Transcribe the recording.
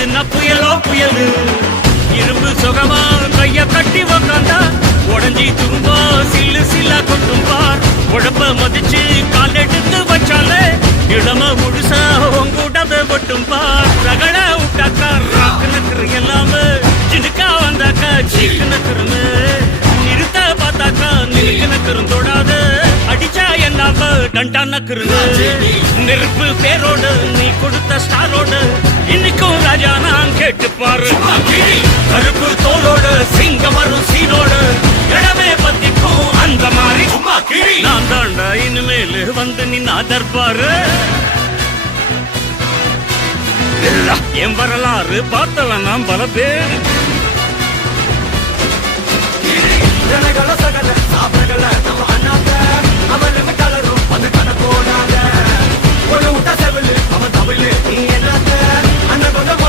இதுன்னா புயலோ புயலு இரும்பு சுகமா கைய கட்டி உக்காந்தா உடஞ்சி துரும்பா சில்லு சில்லா கொட்டும் பார் உழப்ப மதிச்சு கால் எடுத்து வச்சாலே இளம முழுசா உங்கூட்டத ஒட்டும் பார் ரகட விட்டாக்கா ராக்கு நக்கரு எல்லாமே சினுக்கா வந்தாக்கா சீக்கு நக்கருன்னு நிறுத்த பார்த்தாக்கா நிறுக்கு நக்கரும் தொடாது அடிச்சா என்னாம டண்டா நக்கருன்னு நெருப்பு பேரோடு நீ கொடுத்த ஸ்டாரோடு இன்னைக்கும் ராஜா நான் கேட்டு பாரு கருப்பு தோளோடு சிங்கம் வரும் சீனோடு இடமே பத்திக்கும் அந்த மாதிரி நான் தாண்டா இனிமேல் வந்து நின்னா தர்பாரு என் வரலாறு பார்த்தவன் நான் பல பேர் சகல சாப்பிடல நம்ம அண்ணாத்த அவன் கலரும் அது கணக்கோடாத ஒரு விட்ட செவிலு அவன் தமிழ் நீ என்னத்த அண்ணன் கொஞ்சம்